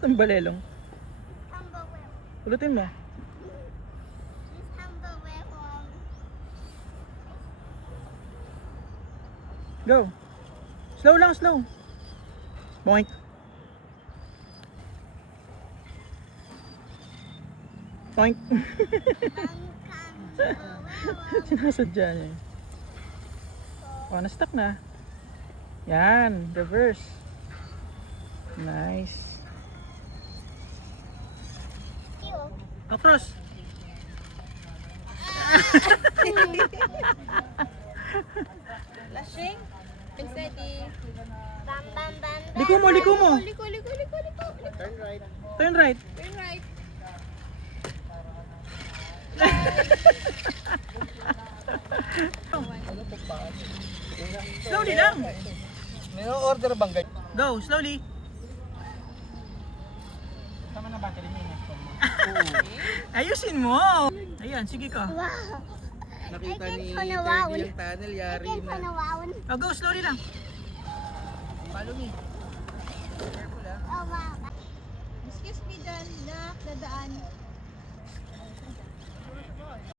Tambalelong. Humble Ulitin mo. Just humble Go. Slow lang, slow. Boink. Boink. Sinasadya niya. Oh, na-stuck na. Yan, reverse. Nice. Across. Lashing. Steady. Bam, bam, bam, bam. Liko mo, liko mo. Liko. Turn right. Turn right. Slowly lang. May order bang ganyan? Go, slowly. Tama na battery niya. Ayusin mo. Ayan, sige ka. Wow. Nakita I ni can't panawawon. Kirby yung tunnel, yari Again, na. panawawon. Oh, go, slowly lang. Follow me. Careful ah. Oh, wow.